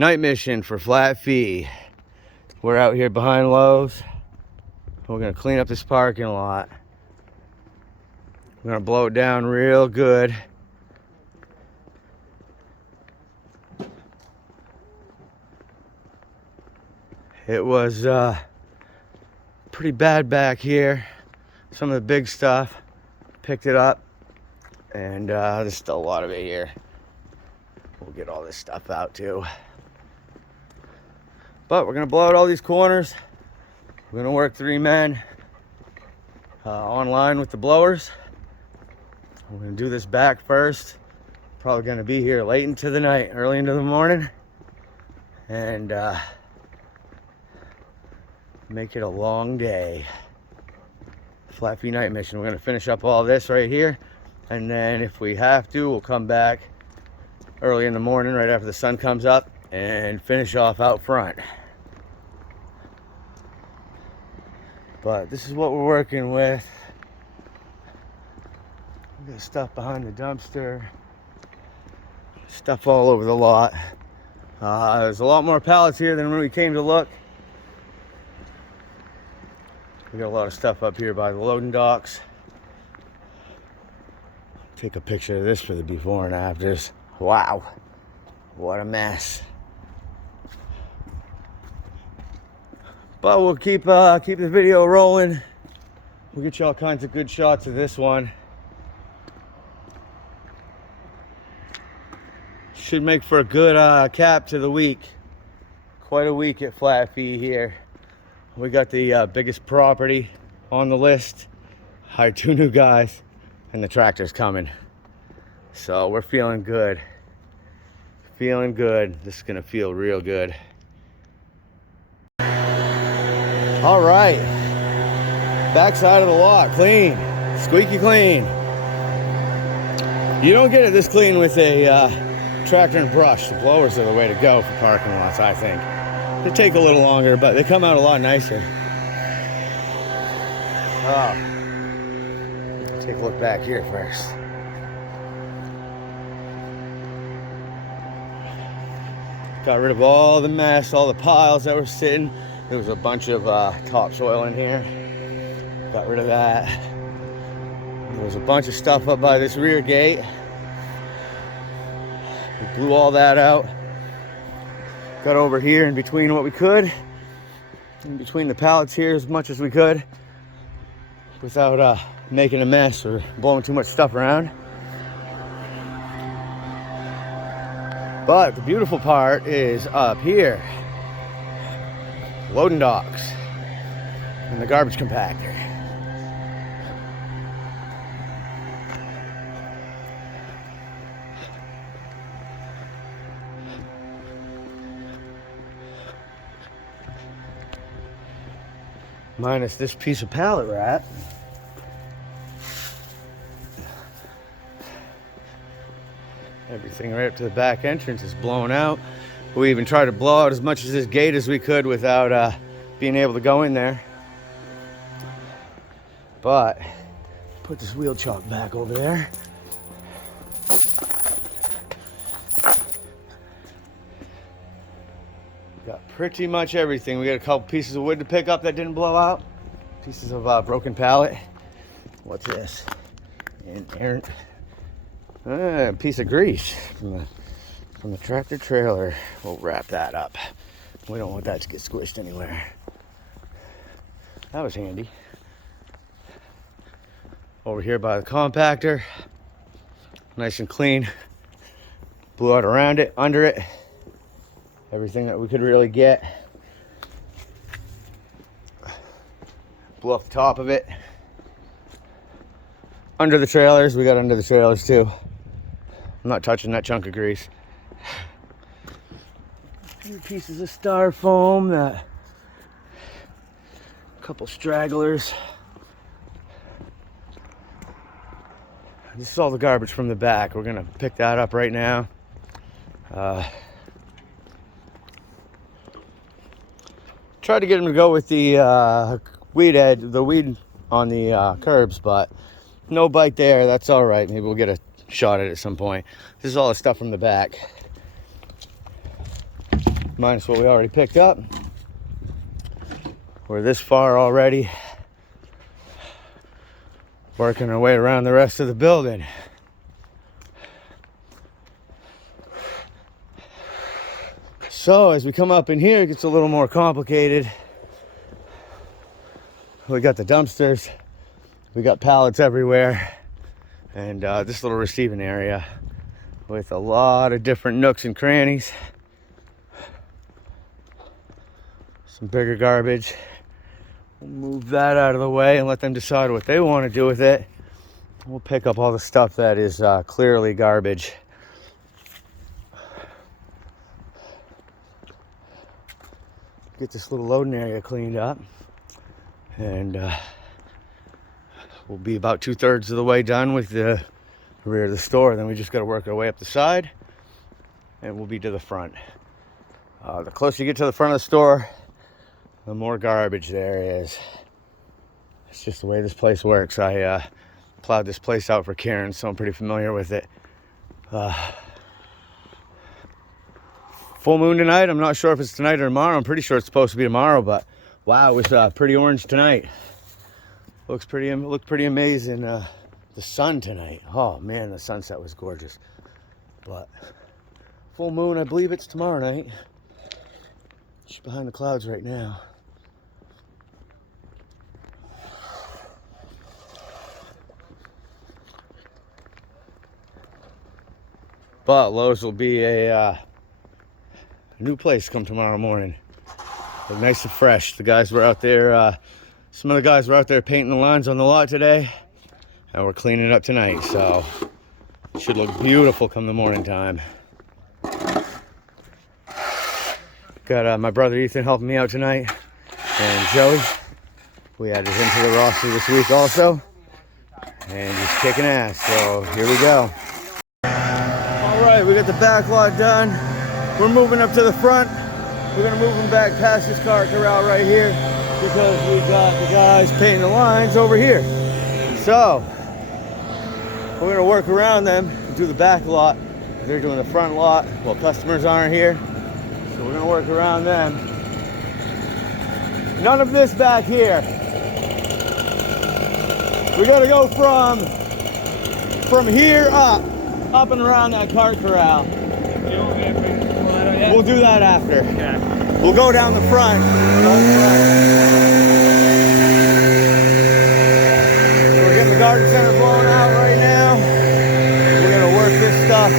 Night mission for flat fee. We're out here behind Lowe's. We're gonna clean up this parking lot. We're gonna blow it down real good. It was pretty bad back here. Some of the big stuff, picked it up, and there's still a lot of it here. We'll get all this stuff out too. But we're gonna blow out all these corners. We're gonna work 3 men online with the blowers. We're gonna do this back first. Probably gonna be here late into the night, early into the morning, and make it a long day. Flat fee night mission. We're gonna finish up all this right here, and then if we have to, we'll come back early in the morning, right after the sun comes up, and finish off out front. But this is what we're working with. We got stuff behind the dumpster, stuff all over the lot. There's a lot more pallets here than when we came to look. We got a lot of stuff up here by the loading docks. Take a picture of this for the before and afters. Wow, what a mess. But we'll keep the video rolling. We'll get you all kinds of good shots of this one. Should make for a good cap to the week. Quite a week at flat fee here. We got the biggest property on the list. Hired 2 new guys, and the tractor's coming. So we're feeling good. Feeling good. This is gonna feel real good. All right. Backside of the lot, clean. Squeaky clean. You don't get it this clean with a tractor and brush. The blowers are the way to go for parking lots, I think. They take a little longer, but they come out a lot nicer. Let's take a look back here first. Got rid of all the mess, all the piles that were sitting. There was a bunch of topsoil in here. Got rid of that. There was a bunch of stuff up by this rear gate. We blew all that out. Got over here in between what we could. In between the pallets here as much as we could. Without making a mess or blowing too much stuff around. But the beautiful part is up here. Loading docks and the garbage compactor. Minus this piece of pallet wrap. Everything right up to the back entrance is blown out. We even tried to blow out as much of this gate as we could without being able to go in there. But put this wheel chock back over there. Got pretty much everything. We got a couple pieces of wood to pick up that didn't blow out. Pieces of broken pallet. What's this? An errant piece of grease from the tractor trailer. We'll wrap that up. We don't want that to get squished anywhere. That was handy. Over here by the compactor. Nice and clean. Blew out around it, under it. Everything that we could really get. Blew off the top of it. Under the trailers, we got under the trailers too. I'm not touching that chunk of grease. A few pieces of styrofoam, a couple stragglers. This is all the garbage from the back. We're gonna pick that up right now. Tried to get him to go with the weed on the curbs, but no bite there. That's all right. Maybe we'll get a shot at it at some point. This is all the stuff from the back. minus what we already picked up. We're this far already, working our way around the rest of the building. So as we come up in here, it gets a little more complicated. We got the dumpsters, we got pallets everywhere, and this little receiving area with a lot of different nooks and crannies. Some bigger garbage. We'll move that out of the way and let them decide what they want to do with it. We'll pick up all the stuff that is clearly garbage. Get this little loading area cleaned up, and we'll be about 2/3 of the way done with the rear of the store. Then we just got to work our way up the side, and we'll be to the front. The closer you get to the front of the store, the more garbage there is. It's just the way this place works. I plowed this place out for Karen, so I'm pretty familiar with it. Full moon tonight. I'm not sure if it's tonight or tomorrow. I'm pretty sure it's supposed to be tomorrow, but wow, it was pretty orange tonight. Looked pretty amazing. The sun tonight. Oh man, the sunset was gorgeous. But full moon, I believe it's tomorrow night. She's behind the clouds right now. But Lowe's will be a new place come tomorrow morning. Look nice and fresh. The guys were out there, some of the guys were out there painting the lines on the lot today, and we're cleaning it up tonight, so it should look beautiful come the morning time. Got my brother Ethan helping me out tonight, and Joey. We added him to the roster this week also, and he's kicking ass, so here we go. All right, we got the back lot done. We're moving up to the front. We're gonna move them back past this car corral right here because we got the guys painting the lines over here. So we're gonna work around them and do the back lot. They're doing the front lot while customers aren't here. So we're gonna work around them. None of this back here. We gotta go from here up and around that cart corral. We'll do that after. Yeah. We'll go down the front. So we're getting the garden center blown out right now. We're gonna work this stuff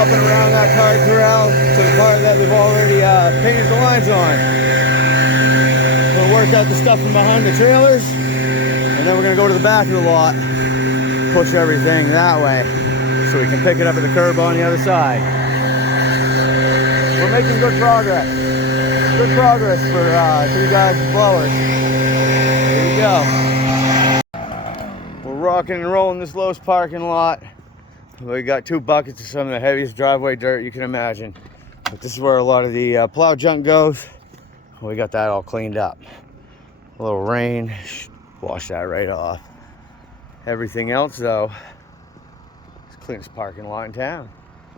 up and around that cart corral to the part that they've already painted the lines on. We'll work out the stuff from behind the trailers, and then we're gonna go to the back of the lot, push everything that way, so we can pick it up at the curb on the other side. We're making good progress. Good progress for 3 guys and blowers. Here we go. We're rocking and rolling this Lowe's parking lot. We got 2 buckets of some of the heaviest driveway dirt you can imagine. But this is where a lot of the plow junk goes. We got that all cleaned up. A little rain, wash that right off. Everything else though, it's the cleanest parking lot in town.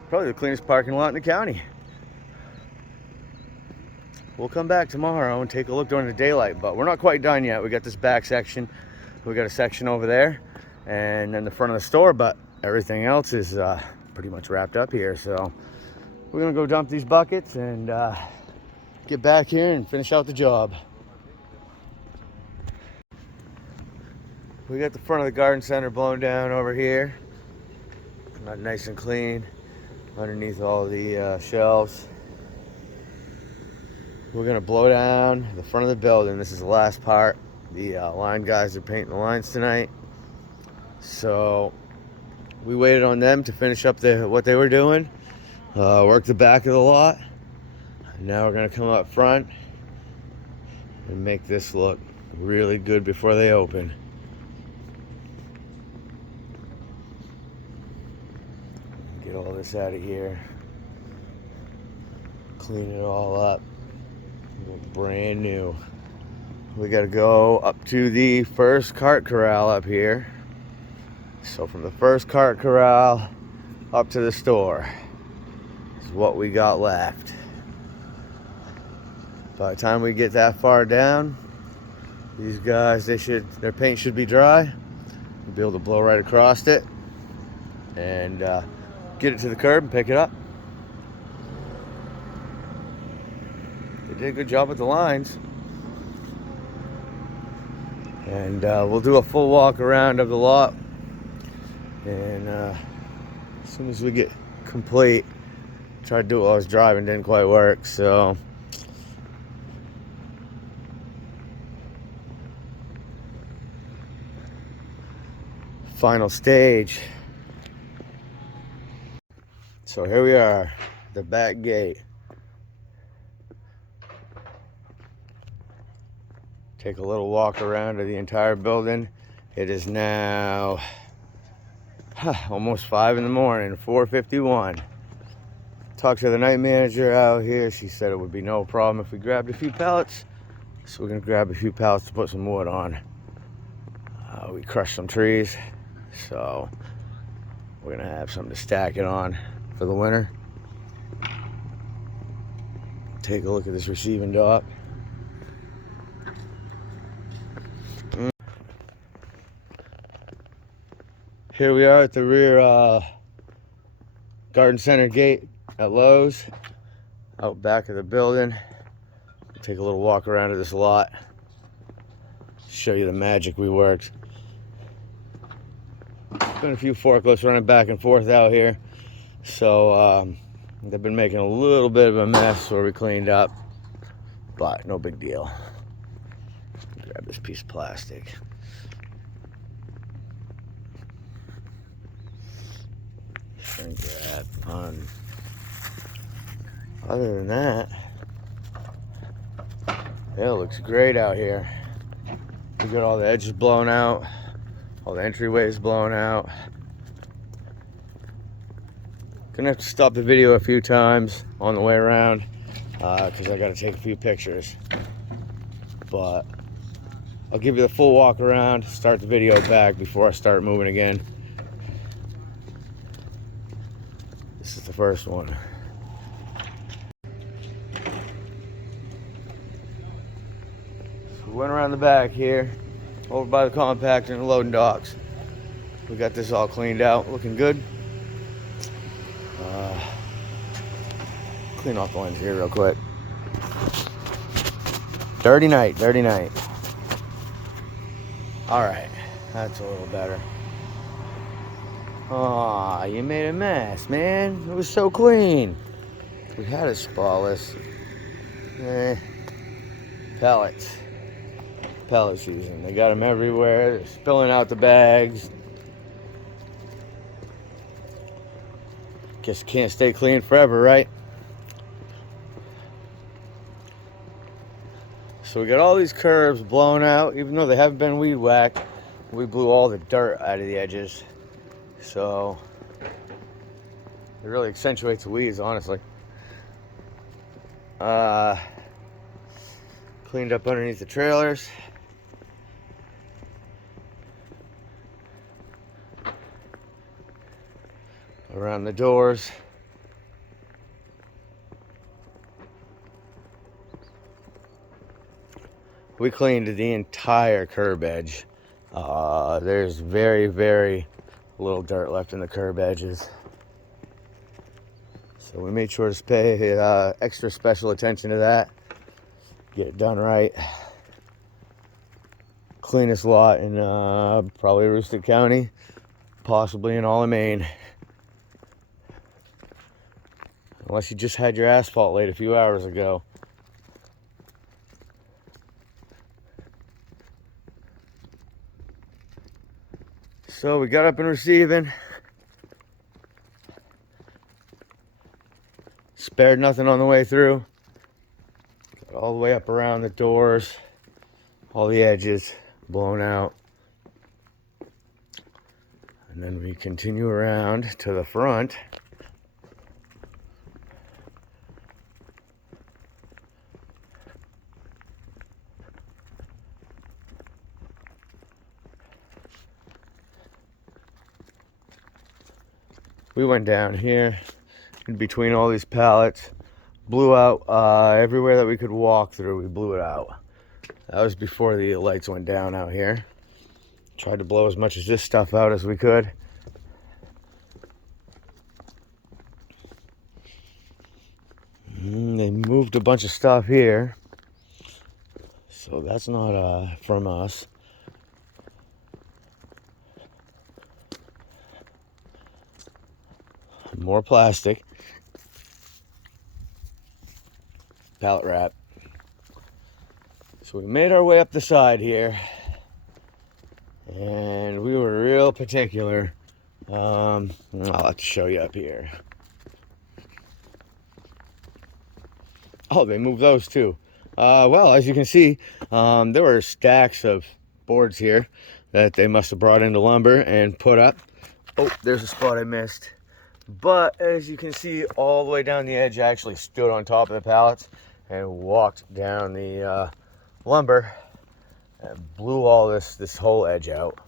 Probably the cleanest parking lot in the county. We'll come back tomorrow and take a look during the daylight, but we're not quite done yet. We got this back section. We got a section over there and then the front of the store, but everything else is pretty much wrapped up here. So we're gonna go dump these buckets and get back here and finish out the job. We got the front of the garden center blown down over here. Not nice and clean underneath all the shelves. We're gonna blow down the front of the building. This is the last part. The line guys are painting the lines tonight. So we waited on them to finish up what they were doing. Work the back of the lot. And now we're gonna come up front and make this look really good before they open. Get all this out of here. Clean it all up. Brand new. We got to go up to the first cart corral up here. So from the first cart corral up to the store is what we got left. By the time we get that far down, these guys, their paint should be dry. We'll be able to blow right across it and get it to the curb and pick it up. They did a good job with the lines. And we'll do a full walk around of the lot. And as soon as we get complete, tried to do it while I was driving, didn't quite work, so final stage. So here we are, the back gate. Take a little walk around of the entire building. It is now almost 5 in the morning, 4:51. Talked to the night manager out here. She said it would be no problem if we grabbed a few pallets. So we're gonna grab a few pallets to put some wood on. We crushed some trees, so we're gonna have something to stack it on for the winter. Take a look at this receiving dock. Here we are at the rear garden center gate at Lowe's, out back of the building. Take a little walk around of this lot, show you the magic we worked. Been a few forklifts running back and forth out here, so they've been making a little bit of a mess where we cleaned up, but no big deal. Grab this piece of plastic. And grab on. Other than that, yeah, it looks great out here. We got all the edges blown out, all the entryways blown out. Gonna have to stop the video a few times on the way around because I gotta take a few pictures. But I'll give you the full walk around, start the video back before I start moving again. This is the first one. So we went around the back here, over by the compactor and the loading docks. We got this all cleaned out, looking good. Clean off the lens here real quick. Dirty night, dirty night. All right, that's a little better. Aw, you made a mess, man. It was so clean. We had it spotless. Pellets. Pellet season. They got them everywhere. They're spilling out the bags. Guess you can't stay clean forever, right? So we got all these curbs blown out, even though they haven't been weed whacked. We blew all the dirt out of the edges. So it really accentuates the weeds, honestly. Cleaned up underneath the trailers. Around the doors. We cleaned the entire curb edge. There's very, very little dirt left in the curb edges. So we made sure to pay extra special attention to that. Get it done right. Cleanest lot in probably Aroostook County, possibly in all of Maine. Unless you just had your asphalt laid a few hours ago. So we got up and receiving. Spared nothing on the way through. Got all the way up around the doors. All the edges blown out. And then we continue around to the front. We went down here in between all these pallets, Blew out everywhere that we could walk through. We blew it out. That was before the lights went down out here. Tried to blow as much of this stuff out as we could. They moved a bunch of stuff here. So that's not from us. More plastic. Pallet wrap. So we made our way up the side here. And we were real particular. I'll have to show you up here. Oh, they moved those too. Well, as you can see, there were stacks of boards here that they must have brought into lumber and put up. Oh, there's a spot I missed. But as you can see, all the way down the edge, I actually stood on top of the pallets and walked down the lumber and blew all this whole edge out.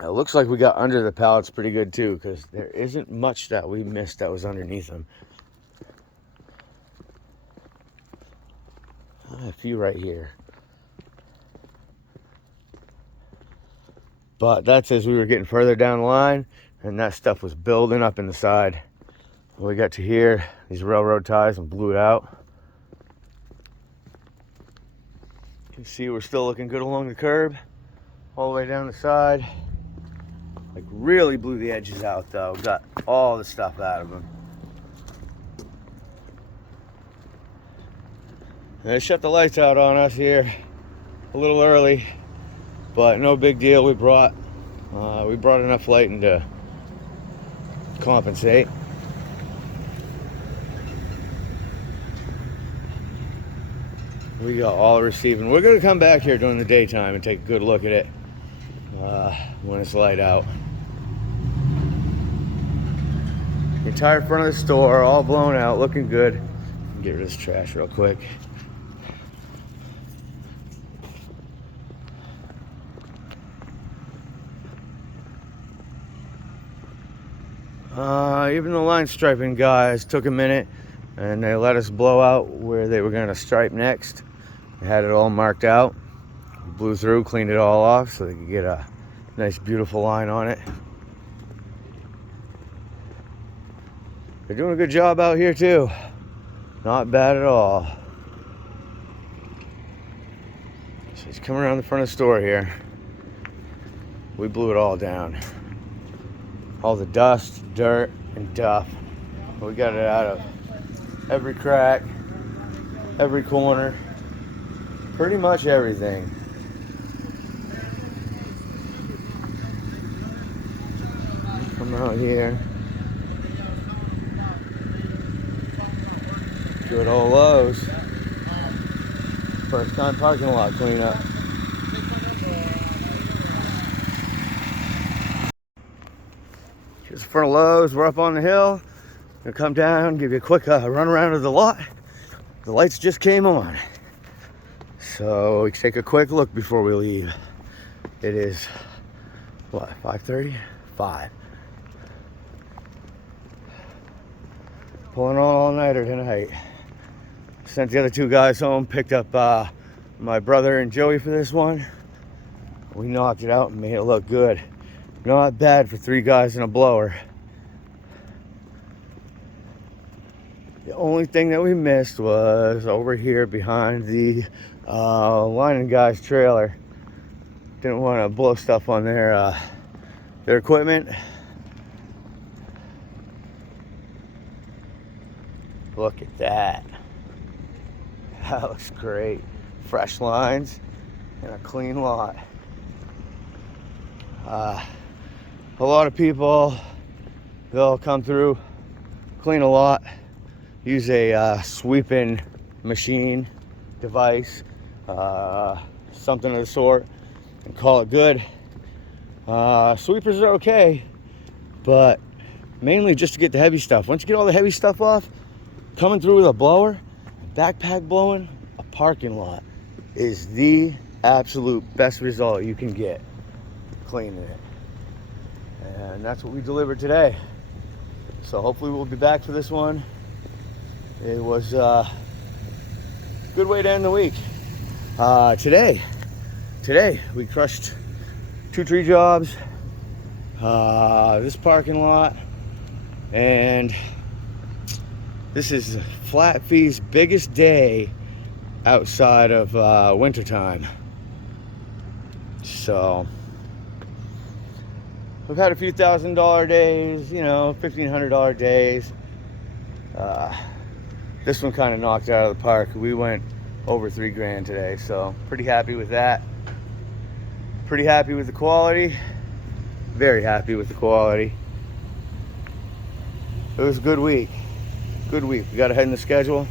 It looks like we got under the pallets pretty good too, because there isn't much that we missed that was underneath them. A few right here. But that's as we were getting further down the line, and that stuff was building up in the side. When we got to here, these railroad ties, and blew it out. You can see we're still looking good along the curb, all the way down the side. Like really blew the edges out though, got all the stuff out of them. They shut the lights out on us here a little early, but no big deal. We brought enough lighting to compensate. We got all receiving. We're gonna come back here during the daytime and take a good look at it when it's light out. The entire front of the store all blown out, looking good. Get rid of this trash real quick. Even the line striping guys took a minute and they let us blow out where they were going to stripe next. They had it all marked out. We blew through, cleaned it all off so they could get a nice beautiful line on it. They're doing a good job out here too. Not bad at all. So he's coming around the front of the store here. We blew it all down. All the dust, dirt, and duff. We got it out of every crack, every corner, pretty much everything. Come out here. Good old Lowe's. First time parking lot cleanup. Here's the front of Lowe's. We're up on the hill. Gonna come down, give you a quick run around of the lot. The lights just came on. So we take a quick look before we leave. It is, what, 5:30? 5. Pulling on all-nighter tonight. Sent the other two guys home, picked up my brother and Joey for this one. We knocked it out and made it look good. Not bad for 3 guys and a blower. The only thing that we missed was over here behind the lining guy's trailer. Didn't want to blow stuff on their equipment. Look at that. That looks great. Fresh lines and a clean lot. A lot of people, they'll come through, clean a lot, use a sweeping machine, device, something of the sort, and call it good. Sweepers are okay, but mainly just to get the heavy stuff. Once you get all the heavy stuff off, coming through with a blower, backpack blowing, a parking lot is the absolute best result you can get cleaning it. And that's what we delivered today. So hopefully we'll be back for this one It was a good way to end the week. Today we crushed 2 tree jobs, this parking lot, and this is Flat Fee's biggest day outside of wintertime. So we've had a few $1,000 days, you know, $1,500 days. This one kind of knocked out of the park. We went over $3,000 today, so pretty happy with that. Pretty happy with the quality. Very happy with the quality. It was a good week. Good week. We got ahead in the schedule.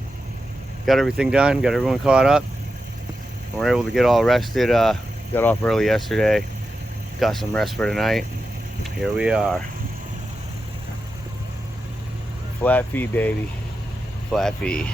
Got everything done. Got everyone caught up. And we're able to get all rested. Got off early yesterday. Got some rest for tonight. Here we are. Flat fee, baby. Flat fee.